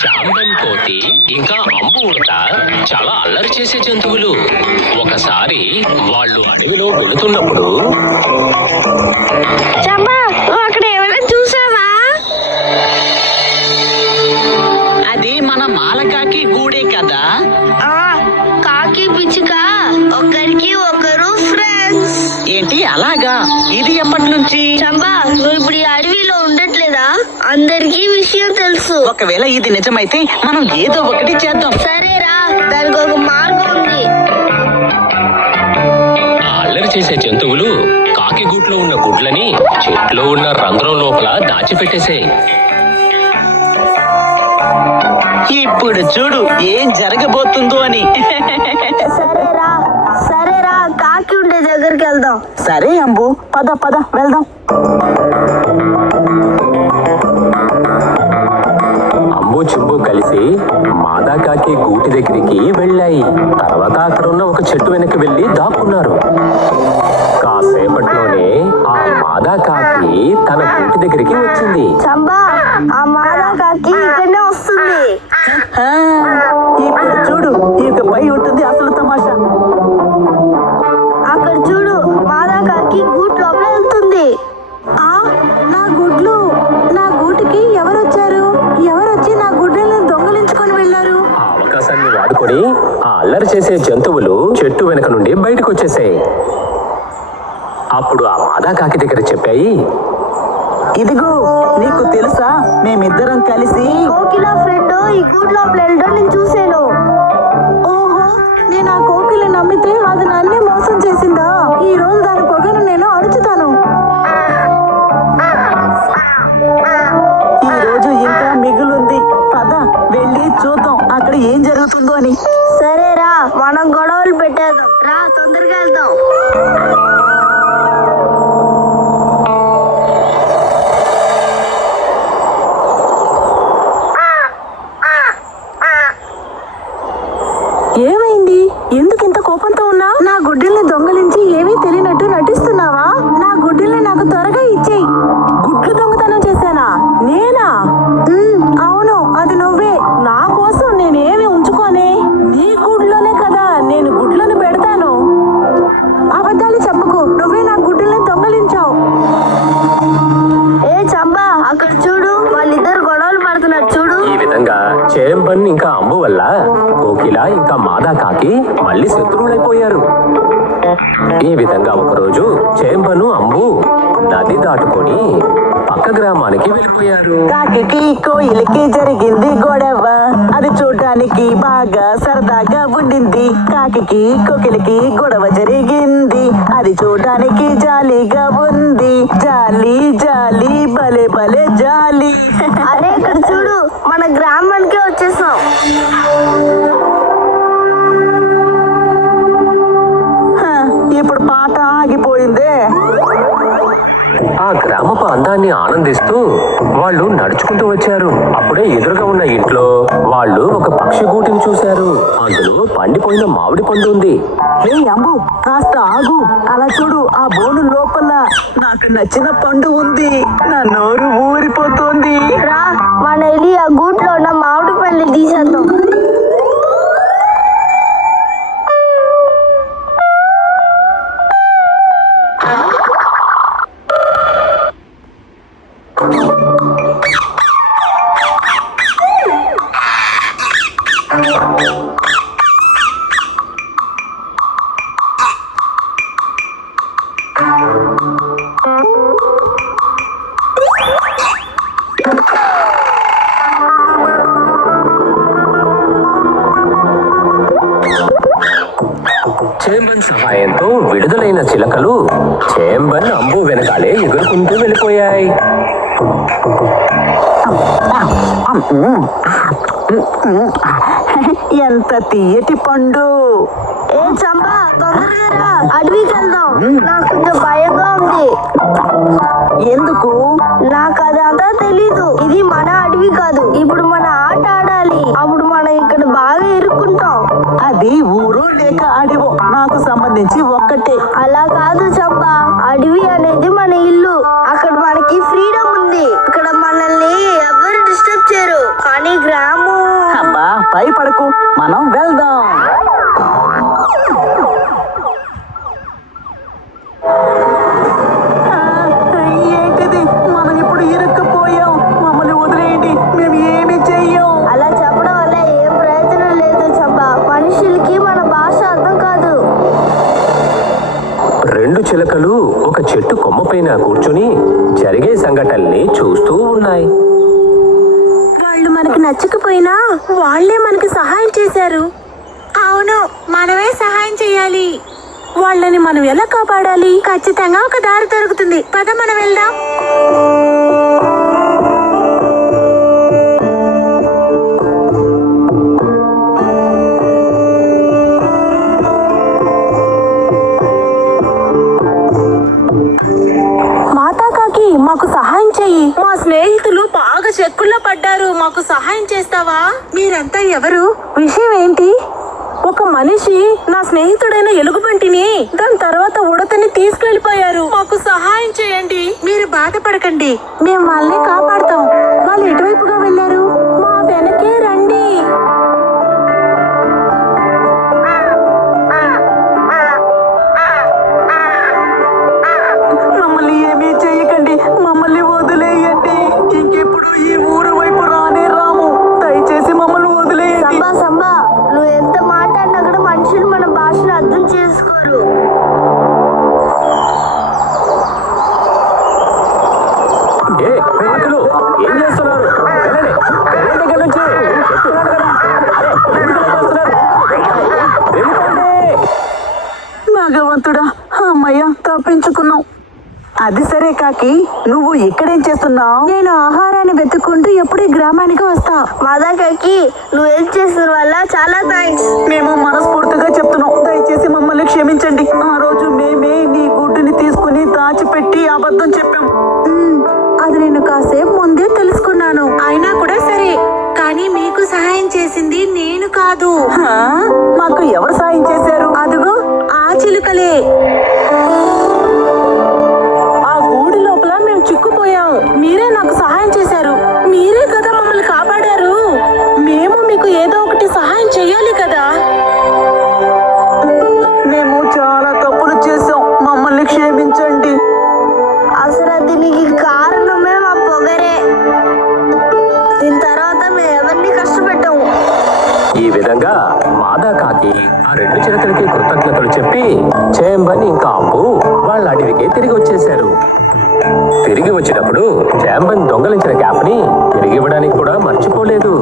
చాంబన్ కోతి ఇంకా అంబు ఉడత చాలా అల్లరి చేసే జంతువులు. ఒకసారి వాళ్ళు అడవిలో వెళుతున్నప్పుడు అక్కడ ఎవరైనా చూసావా? అది మన మాలకాకి గూడే కదా. కాకి పిచ్చుక ఒకరికి ఒకరు ఫ్రెండ్స్. ఏంటి అలాగా? ఇది ఎప్పటి నుంచి? చంబా, నువ్వు ఇప్పుడు ఈ అడవిలో ఉండట్లేదా? అందరికీ విషయం తెలుసు. ఒకవేళ ఇది నిజమైతే మనం ఏదో ఒకటి చేద్దాం. సరేరా, దానికి ఒక మార్గం ఉంది. ఆ అల్లరి చేసే జంతువులు కాకి గూట్లో ఉన్న గుడ్లని చెట్లో ఉన్న రంధ్రం లోపల దాచిపెట్టేశాయి. ఇప్పుడు చూడు ఏం జరగబోతుందో అని. సరేరా, కాకి ఉండే దగ్గరికి వెళ్దాం. సరే అంబు, పద పద వెళ్దాం. అంబు చింబు కలిసి మాదా కాకి గూటి దగ్గరికి వెళ్ళాయి. తర్వాత అక్కడ ఉన్న ఒక చెట్టు వెనక్కి వెళ్లి దాక్కున్నారు. కాసేపట్లోనే ఆ మాదా కాకి తన గూటి దగ్గరికి వచ్చింది. చంబా, ఆ మాదా కాకి ఇక్కడనే వస్తుంది. ఇప్పుడు చూడు, ఇకపై ఉంటుంది అసలు తమాషా. అక్కడ చూడు, మాదా కాకి గూట్ లోపల వెళ్తుంది. నా గుడ్లు, నా గూటికి ఎవరొచ్చారు? ఎవరొచ్చి నా గుడ్లను దొంగలించుకొని వెళ్ళారు? ఆ అవకాశాన్ని వాడుకొని ఆ అల్లరి చేసే జంతువులు చెట్టు వెనక నుండి బయటకు వచ్చేసాయి. అప్పుడు ఆ మాదా కాకి దగ్గర చెప్పాయి, ఇదిగో నీకు తెలుసా, మేమిద్దరం కలిసి కోకిల ఫ్రెండ్ ఈ గూట్ లోపల వెళ్ళడం నేను చూసాను. ఓహో, నేను ఆ కోకిలు నమ్మితే అది నన్నే మోసం చేసిందా? ఈ రోజు దాని పొగను నేను అడుచుతాను. ఈ రోజు ఇంకా మిగులుంది. పద వెళ్ళి చూద్దాం అక్కడ ఏం జరుగుతుందో అని. సరేరా, మనం గొడవలు పెట్టేద్దాం. రా, తొందరగా వెళ్దాం. ఏమైంది? ఎందుకు ఇంత కోపంతో ఉన్నా? నా గుడ్డల్ని దొంగలించి ఏమీ తెలియనట్టు నటిస్తున్నావా? నా గుడ్డల్ని నాకు త్వరగా ఇచ్చేయి. గుడ్లు దొంగతనం చేశానా? నేనా? అవును, అది నువ్వే. నా కోసం నేనేమి ఉంచుకోనే. నీ గుడ్లోనే కదా నేను గుడ్లను పెడతాను. అబద్ధాలు చెప్పకు, నువ్వే నా గుడ్డల్ని దొంగలించావు. ఏ చంబా, అక్కడ చూడు, వాళ్ళిద్దరు గొడవలు పడుతున్నారు చూడు. ఈ విధంగా చేంబన్ ఇంకా అంబు వల్ల కోకిల ఇంకా మాదా కాకి మళ్ళీ శత్రువులైపోయారు. ఈ విధంగా ఒకరోజు చేంబను అంబు నది దాటుకొని పక్క గ్రామానికి వెళ్ళిపోయారు. కాకి కోయిలకి జరిగింది గొడవ, అది చూడడానికి బాగా సరదాగా ఉండింది. కాకి కోకిలకి గొడవ జరిగింది, అది చూడడానికి జాలీగా ఉంది. జాలి జాలి భలే భలే జాలి. అరే ఇక్కడ చూడు, మన గ్రామానికే వచ్చేసాం. ఇప్పుడు పాట ఆగిపోయిందే. ఆ గ్రామపు అందాన్ని ఆనందిస్తూ వాళ్ళు నడుచుకుంటూ వచ్చారు. అప్పుడే ఎదురుగా ఉన్న ఇంట్లో వాళ్ళు ఒక పక్షి గూటిని చూశారు. అందులో పండిపోయిన మామిడి పండు ఉంది. హే అంబు, కాస్త ఆగు. అలా చూడు, ఆ బోను లోపల నాకు నచ్చిన పండు ఉంది. నా నోరు ఊరిపోతోంది. రా, మన వెళ్ళి ఆ గూట్లో ఉన్న మామిడి పళ్ళు తీసేద్దాం. చేంబన్ సహాయంతో విడుదలైన చిలకలు చేంబన్ అంబు వెనకాలే ఎగురుకుంటూ వెళ్ళిపోయాయి. ఎంత తీయటి పండు. ఏ చంపా, తొందరగా రా, అడవికి వెళ్దాం. నాకు కొంచెం భయంగా ఉంది. ఎందుకు? నాకు అదంతా తెలీదు. ఇది మన అడవి కాదు. ఇప్పుడు మన ఆట ఆడాలి. అప్పుడు మనం ఇక్కడ బాగా ఇరుక్కుంటాం. అది ఊరు లేక అడవో నాకు సంబంధించి ఒక్కటే. అలా కాదు చంపా, అడవి అనేది మన ఇల్లు. అక్కడ మనకి ఫ్రీడమ్ ఉంది. ఇక్కడ మనల్ని ఎవరు డిస్టర్బ్ చేయరు. కానీ గ్రామం భయపడకు, మనం వెళ్దాం. ఏంటిది, మనం ఇప్పుడు ఇరుక్కుపోయాం. మమ్మల్ని వదిలేయండి, మేము ఏమి చెయ్యం. అలా చెప్పడం వల్ల ఏం ప్రయోజనం లేదు చంపా. మనుషులకి మన భాష అర్థం కాదు. రెండు చిలకలు ఒక చెట్టు కొమ్మపైన కూర్చుని జరిగే సంఘటనల్ని చూస్తూ ఉన్నాయి. వాళ్ళు మనకి నచ్చకపోయినా వాళ్ళే మనకి సహాయం చేశారు. అవును, మనమే సహాయం చేయాలి. వాళ్ళని మనం ఎలా కాపాడాలి? ఖచ్చితంగా ఒక దారి దొరుకుతుంది. పద మనం వెళ్దాం. మాతాకాకి, మాకు సహాయం చెయ్యి. మా స్నేహితులు బాగా చెక్కుల్లో పడ్డారు. మాకు సహాయం చేస్తావా? మీరంతా ఎవరు? విషయం ఏంటి? ఒక మనిషి నా స్నేహితుడైన ఎలుగుబంటిని, దాని తర్వాత ఉడతని తీసుకెళ్లిపోయారు. మాకు సహాయం చేయండి. మీరు బాధపడకండి, మేము వాళ్ళని కాపాడుతాం. వాళ్ళు ఎటువైపుగా వెళ్ళారు? మా వెనకే రండి. మమ్మల్ని ఏమీ చేయకండి, మమ్మల్ని వదిలేయండి. ఇంకెప్పుడు ఈ ఊరు వైపు రానే రాము. దయచేసి మమ్మల్ని వదిలేయండి. సంబా సంబా, నువ్వు ఎంత మాట్లాడినా కూడా మనుషులు మన భాషను అర్థం చేసుకోరు. ఏ పిల్లలు, ఏం చేస్తున్నారు? వెళ్ళండి, వెళ్ళండి ఇక్కడి నుంచి. చెప్తున్నాను కదా. అరే, ఎందుకు ఇలా చేస్తున్నారు? వెళ్ళిపోండి. భగవంతుడా, అమ్మయ్య, తప్పించుకున్నాం. అది సరే కాకి, నువ్వు ఇక్కడేం చేస్తున్నావు? నేను ఆహారాన్ని వెతుక్కుంటూ ఎప్పుడు ఈ గ్రామానికి వస్తా. మాదాకాకి నువ్వు హెల్ప్ చేసిన వల్ల చాలా థ్యాంక్స్. మేము మనస్ఫూర్తిగా చెప్తున్నాం, దయచేసి మమ్మల్ని క్షమించండి. ఆ రోజు మేమే నీ గుడ్డుని తీసుకుని దాచిపెట్టి అబద్ధం చెప్పాం. అది నేను కాసేపు ముందే తెలుసుకున్నాను. అయినా కూడా సరే, కానీ మీకు సహాయం చేసింది నేను కాదు. హా? మాకు ఎవరు సాయం చేశారు? అదుగో ఆ చిలుకలే. ఆ గూడి లోపల మేము చిక్కుపోయాం. మీరే నాకు సహాయం చేశారు. మీరే కదా మమ్మల్ని కాపాడారు. మేము మీకు ఏదో ఒకటి సహాయం చెయ్యాలి కదా. మేము చాలా తప్పులు చేశాం, మమ్మల్ని క్షమించండి. అసలు దీనికి కారణమే మా పొగరే. దీని తర్వాత మేము ఎవరిని కష్టపెట్టాము. ఈ విధంగా మాదాకాకి ఆ రెండు చిలకలకి కృతజ్ఞతలు చెప్పి చేంబన్ ఇంకా అంబు వాళ్ళ అడవికి తిరిగి వచ్చేశారు. తిరిగి వచ్చినప్పుడు చేంబన్ దొంగలించిన క్యాప్ ని తిరిగి ఇవ్వడానికి కూడా మర్చిపోలేదు.